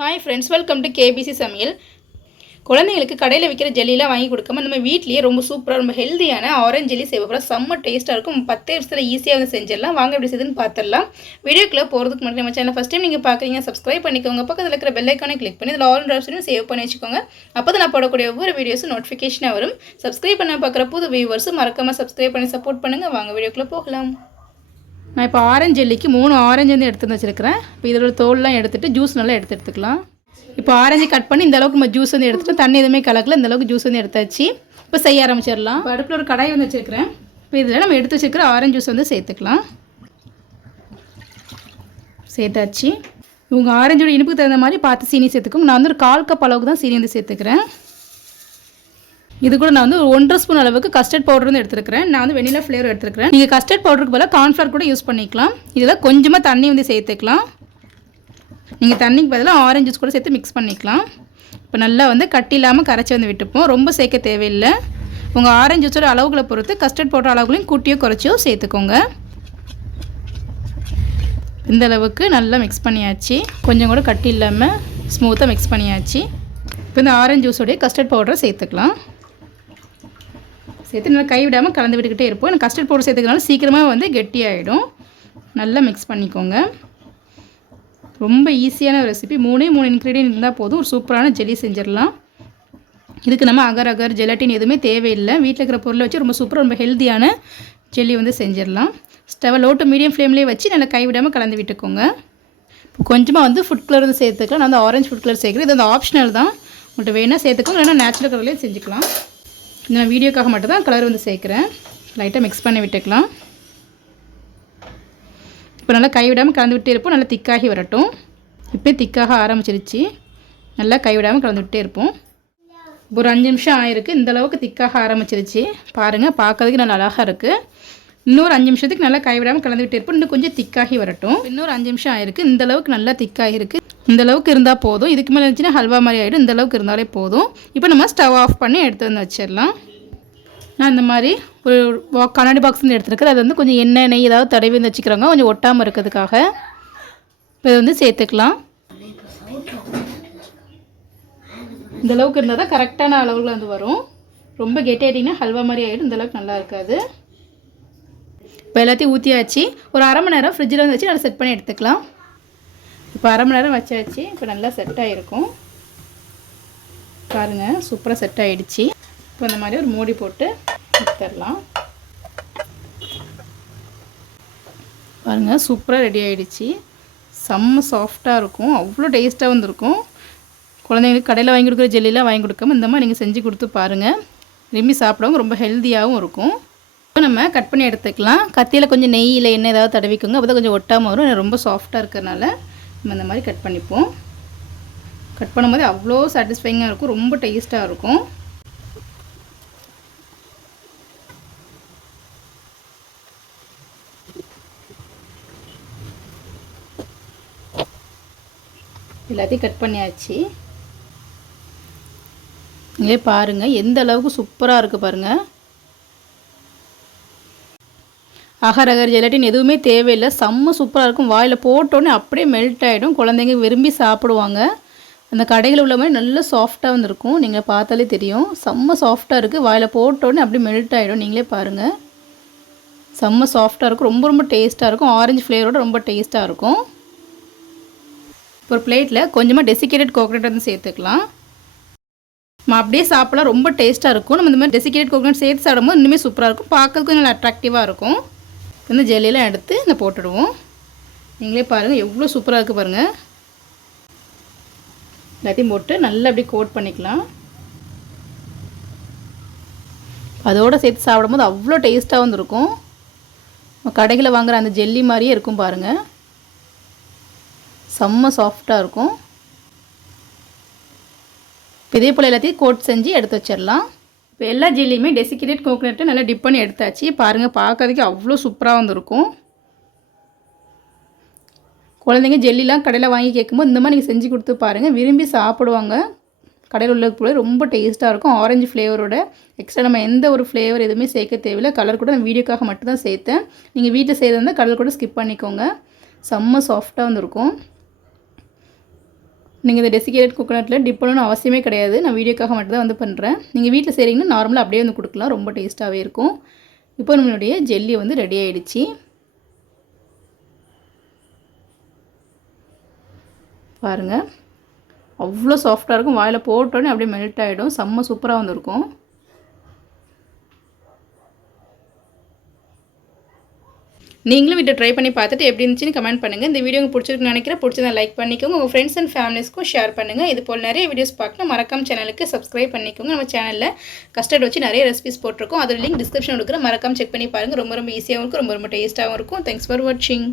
Hi friends welcome to KBC சமையல். குழந்தைங்களுக்கு கடையில் விற்கிற ஜெல்லிலாம் வாங்கி கொடுக்காம நம்ம வீட்லேயே ரொம்ப சூப்பராக ரொம்ப ஹெல்தியான ஆரஞ்சு ஜெல்லி செய்வோம் செம்ம டேஸ்ட்டாக இருக்கும். பத்து நிமிஷத்தில் ஈஸியாக வந்து செஞ்சிடலாம். வாங்க எப்படி செய்யுதுன்னு பார்த்துடலாம் வீடியோக்குள்ளே போகிறதுக்கு முன்னாடி நம்ம சேனல் ஃபஸ்ட் டைம் நீங்கள் பார்க்குறீங்க சப்ஸ்கிரைப் பண்ணிக்கோங்க. பக்கத்தில் இருக்கிற பெல் ஐக்கானை கிளிக் பண்ணி இதில் ஆல் ஆப்ஷனும் சேவ் பண்ணி வச்சுக்கோங்க. அப்போ தான் நான் போடக்கூடிய ஒவ்வொரு வீடியோஸும் நோட்டிஃபிகேஷனாக வரும். சப்ஸ்கிரைப் பண்ண பார்க்குற புது வியூவர்ஸும் மறக்காமல் சப்ஸ்கிரைப் பண்ணி சப்போர்ட் பண்ணுங்கள் வாங்க வீடியோக்குள்ளே போகலாம். நான் இப்போ ஆரஞ்சு ஜெல்லிக்கு மூணு ஆரஞ்சு வந்து எடுத்து வச்சுருக்கிறேன். இப்போ இதோட தோல்லாம் எடுத்துகிட்டு ஜூஸ் நல்லா எடுத்து எடுத்துக்கலாம். இப்போ ஆரஞ்சு கட் பண்ணி இந்த அளவுக்கு நம்ம ஜூஸ் வந்து எடுத்துகிட்டு தண்ணி எதுவுமே கலக்கல இந்த அளவுக்கு ஜூஸ் வந்து எடுத்தாச்சு. இப்போ செய்ய ஆரம்பிச்சிடலாம். இப்போ அடுப்பில் ஒரு கடாய் வந்து வச்சுருக்கிறேன். இப்போ இதில் நம்ம எடுத்து வச்சுருக்கிற ஆரஞ்சு ஜூஸ் வந்து சேர்த்துக்கலாம். சேர்த்தாச்சு. உங்கள் ஆரஞ்சோட இனிப்புக்கு தகுந்த மாதிரி பார்த்து சீனி சேர்த்துக்கோங்க. நான் வந்து ஒரு கால் கப் அளவுக்கு தான் சீனி வந்து சேர்த்துக்கிறேன். இது கூட நான் வந்து ஒன்றரை ஸ்பூன் அளவுக்கு கஸ்டர்ட் பவுடர் வந்து எடுத்துருக்கிறேன். நான் வந்து வெனிலா ஃப்ளேவர் எடுத்துருக்கிறேன். நீங்கள் கஸ்டர்ட் பவுடருக்கு பதிலாக கார்ன்ஃப்ளவர் கூட யூஸ் பண்ணிக்கலாம். இதில் கொஞ்சமாக தண்ணி வந்து சேர்த்துக்கலாம். நீங்கள் தண்ணிக்கு பதிலாக ஆரஞ்சு ஜூஸ் கூட சேர்த்து மிக்ஸ் பண்ணிக்கலாம். இப்போ நல்லா வந்து கட்டி இல்லாமல் கரைச்சி வந்து விட்டுப்போம். ரொம்ப சேர்க்க தேவையில்லை. உங்கள் ஆரஞ்சு ஜூஸோட அளவுகளை பொறுத்து கஸ்டர்ட் பவுடர் அளவுகளையும் கூட்டியோ குறைச்சியோ சேர்த்துக்கோங்க. இந்த அளவுக்கு நல்லா மிக்ஸ் பண்ணியாச்சு. கொஞ்சம் கூட கட்டி இல்லாமல் ஸ்மூத்தாக மிக்ஸ் பண்ணியாச்சு. இப்போ இந்த ஆரஞ்சு ஜூஸோடைய கஸ்டர்ட் பவுடரை சேர்த்துக்கலாம். சேர்த்து நல்லா கைவிடாமல் கலந்து விட்டுக்கிட்டே இருப்போம். எனக்கு கஸ்டர்ட் பவுடர் சேர்த்துக்கிறனால சீக்கிரமாக வந்து கெட்டியாகிடும் நல்லா மிக்ஸ் பண்ணிக்கோங்க. ரொம்ப ஈஸியான ரெசிபி மூணே மூணு இன்க்ரீடியன்ட் இருந்தால் போதும். ஒரு சூப்பரான ஜெல்லி செஞ்சிடலாம். இதுக்கு நம்ம அகர் அகர் ஜெலட்டின் எதுவுமே தேவையில்லை. வீட்டில் இருக்கிற பொருளை வச்சு ரொம்ப சூப்பராக ரொம்ப ஹெல்த்தியான ஜெல்லி வந்து செஞ்சிடலாம். ஸ்டவை லோ டு மீடியம் ஃப்ளேம்லேயே வச்சு நல்லா கைவிடாமல் கலந்து விட்டுக்கோங்க. இப்போ கொஞ்சமாக வந்து ஃபுட் கலர் வந்து சேர்த்துக்கலாம். நான் வந்து ஆரஞ்சு ஃபுட் கலர் சேர்க்குறேன். இது வந்து ஆப்ஷனல் தான். உங்கள்கிட்ட வேணால் சேர்த்துக்கோங்க இல்லைனா நேச்சுரல் கலர்லேயே செஞ்சுக்கலாம். நான் வீடியோக்காக மட்டும் தான் கலர் வந்து சேர்க்குறேன். லைட்டாக மிக்ஸ் பண்ணி விட்டுக்கலாம். இப்போ நல்லா கைவிடாமல் கலந்து விட்டே இருப்போம். நல்லா திக்காகி வரட்டும். இப்போ திக்காக ஆரம்பிச்சிருச்சு. நல்லா கைவிடாமல் கலந்து விட்டே இருப்போம். ஒரு அஞ்சு நிமிஷம் ஆயிருக்கு. இந்த அளவுக்கு திக்காக ஆரம்பிச்சிருச்சு. பாருங்கள் பார்க்கறதுக்கு நல்லா அழகாக இருக்குது இன்னொரு அஞ்சு நிமிஷத்துக்கு நல்லா கைவிடாமல் கலந்து விட்டே இருப்போம். இன்னும் கொஞ்சம் திக்காகி வரட்டும். இன்னொரு அஞ்சு நிமிஷம் ஆயிருக்கு. இந்த அளவுக்கு நல்லா திக்காகி இருக்குது இந்த அளவுக்கு இருந்தால் போதும். இதுக்கு மேலே இருந்துச்சுன்னா ஹல்வா மாதிரி ஆகிடும் இந்த அளவுக்கு இருந்தாலே போதும். இப்போ நம்ம ஸ்டவ் ஆஃப் பண்ணி எடுத்து வந்து வச்சிடலாம். நான் இந்த மாதிரி ஒரு கண்ணாடி பாக்ஸ் வந்து எடுத்துருக்கேன் அது வந்து கொஞ்சம் எண்ணெய் நெய் ஏதாவது தடவி வந்து வச்சுக்கிறாங்க. கொஞ்சம் ஒட்டாமல் இருக்கிறதுக்காக. இப்போ இதை வந்து சேர்த்துக்கலாம். இந்த அளவுக்கு இருந்தால் தான் கரெக்டான அளவில் வந்து வரும். ரொம்ப கெட்டியாட்டிங்கன்னா ஹல்வா மாதிரி ஆகிடும் இந்தளவுக்கு நல்லா இருக்காது. இப்போ எல்லாத்தையும் ஊற்றியாச்சு ஒரு அரை மணி நேரம் ஃப்ரிட்ஜில் வந்து வச்சு நல்லா செட் பண்ணி எடுத்துக்கலாம். இப்போ அரை மணி நேரம் வச்சாச்சு. இப்போ நல்லா செட் ஆகிருக்கும் பாருங்கள் சூப்பராக செட் ஆகிடுச்சு இப்போ இந்த மாதிரி ஒரு மூடி போட்டு எடுத்துடலாம். பாருங்கள் சூப்பராக ரெடி ஆகிடுச்சு செம்ம சாஃப்டாக இருக்கும். அவ்வளோ டேஸ்ட்டாக வந்திருக்கும். குழந்தைங்களுக்கு கடையில் வாங்கி கொடுக்குற ஜெல்லிலாம் வாங்கி கொடுக்காம இந்த மாதிரி நீங்கள் செஞ்சு கொடுத்து பாருங்கள் விரும்பி சாப்பிடவும் ரொம்ப ஹெல்த்தியாகவும் இருக்கும். இப்போ நம்ம கட் பண்ணி எடுத்துக்கலாம். கத்தியில் கொஞ்சம் நெய் இல்லை எண்ணெய் ஏதாவது தடவிக்கோங்க. அப்போ தான் கொஞ்சம் ஒட்டாமல் வரும். ரொம்ப சாஃப்டாக இருக்கிறனால நம்ம இந்த மாதிரி கட் பண்ணிப்போம். கட் பண்ணும்போது அவ்வளோ சாட்டிஸ்ஃபைங்காக இருக்கும். ரொம்ப டேஸ்ட்டாக இருக்கும். எல்லாத்தையும் கட் பண்ணியாச்சு. இங்கே பாருங்கள் எந்த அளவுக்கு சூப்பராக இருக்குது பாருங்கள் அகரகர் ஜெலட்டின் எதுவுமே தேவையில்லை. செம்ம சூப்பராக இருக்கும். வாயில் போட்டோன்னே அப்படியே மெல்ட் ஆகிடும் குழந்தைங்க விரும்பி சாப்பிடுவாங்க. அந்த கடையில் உள்ள மாதிரி நல்ல சாஃப்டாக வந்துருக்கும். நீங்கள் பார்த்தாலே தெரியும். செம்ம சாஃப்டாக இருக்குது வாயில் போட்டோன்னே அப்படியே மெல்ட் ஆகிடும் நீங்களே பாருங்கள் செம்ம சாஃப்டாக இருக்கும். ரொம்ப ரொம்ப டேஸ்ட்டாக இருக்கும். ஆரஞ்சு ஃப்ளேவரோட ரொம்ப டேஸ்ட்டாக இருக்கும். ஒரு பிளேட்டில் கொஞ்சமாக டெசிகேட்டட் கோகனட் வந்து சேர்த்துக்கலாம். நம்ம அப்படியே சாப்பிடலாம். ரொம்ப டேஸ்ட்டாக இருக்கும். நம்ம இந்த மாதிரி டெசிகேட்டட் கோகனட் சேர்த்து சாப்பிடும்போது இன்னுமே சூப்பராக இருக்கும். பார்க்கறதுக்கு நல்லா அட்ராக்டிவாக இருக்கும். இந்த ஜெல்லியெல்லாம் எடுத்து இந்த போட்டுடுவோம். நீங்களே பாருங்கள் எவ்வளோ சூப்பராக இருக்குது பாருங்கள் எல்லாத்தையும் போட்டு நல்லா அப்படியே கோட் பண்ணிக்கலாம். அதோடு சேர்த்து சாப்பிடும்போது அவ்வளோ டேஸ்ட்டாக வந்துருக்கும். கடைகளில் வாங்குகிற அந்த ஜெல்லி மாதிரியே இருக்கும் பாருங்கள் செம்ம சாஃப்டாக இருக்கும். இதே போல் எல்லாத்தையும் கோட் செஞ்சு எடுத்து வச்சிடலாம். இப்போ எல்லா ஜெல்லியுமே டெசிக்ரேட் கோகனட்டை நல்லா டிப் பண்ணி எடுத்தாச்சு. பாருங்கள் பார்க்கறதுக்கு அவ்வளோ சூப்பராக வந்துருக்கும். குழந்தைங்க ஜெல்லிலாம் கடையில் வாங்கி கேட்கும்போது இந்த மாதிரி நீங்கள் செஞ்சு கொடுத்து பாருங்கள் விரும்பி சாப்பிடுவாங்க. கடையில் உள்ள போல ரொம்ப டேஸ்ட்டாக இருக்கும். ஆரஞ்சு ஃப்ளேவரோட எக்ஸ்ட்ரா நம்ம எந்த ஒரு ஃப்ளேவர் எதுவுமே சேர்க்க தேவையில்லை. கலர் கூட நான் வீடியோக்காக மட்டும் தான் சேர்த்தேன் நீங்கள் வீட்டில் செய்கிறதா கலர் கூட ஸ்கிப் பண்ணிக்கோங்க. செம்ம சாஃப்டாக வந்துருக்கும். நீங்கள் இந்த டெசிகேட்டட் கோகோனட்டில் டிப் பண்ணணும்னு அவசியமே கிடையாது. நான் வீடியோக்காக மட்டும் தான் வந்து பண்ணுறேன் நீங்கள் வீட்டில் செய்கிறீங்கன்னா நார்மலாக அப்படியே வந்து கொடுக்கலாம். ரொம்ப டேஸ்ட்டாகவே இருக்கும். இப்போ நம்மளுடைய ஜெல்லி வந்து ரெடி ஆகிடுச்சு பாருங்கள் அவ்வளோ சாஃப்டாக இருக்கும். வாயில் போட்டோன்னே அப்படியே மெல்ட் ஆகிடும் செம்ம சூப்பராக வந்துருக்கும். நீங்களும் வீட்டை ட்ரை பண்ணி பார்த்துட்டு எப்படி இருந்துச்சுன்னு கமெண்ட் பண்ணுங்கள் இந்த வீடியோ உங்களுக்கு பிடிச்சிருக்குன்னு நினைக்கிறேன். பிடிச்சதை லைக் பண்ணிக்கோங்க. உங்கள் ஃப்ரெண்ட்ஸ் அண்ட் ஃபேமிலிஸ்க்கும் ஷேர் பண்ணுங்கள் இது போல் நிறைய வீடியோஸ் பார்க்கணும். மறக்காம சேனலுக்கு சப்ஸ்கிரைப் பண்ணிக்கோங்க. நம்ம சேனலில் கஸ்டர்ட் வச்சு நிறைய ரெசிபிஸ் போட்டிருக்கோம். அதோட லிங்க் டிஸ்கிரிப்ஷன் கொடுக்குற மறக்காம செக் பண்ணி பாருங்கள் ரொம்ப ரொம்ப ஈஸியாகவும் இருக்கும். ரொம்ப ரொம்ப டேஸ்ட்டாகவும் இருக்கும். தேங்க்ஸ் ஃபார் வாட்சிங்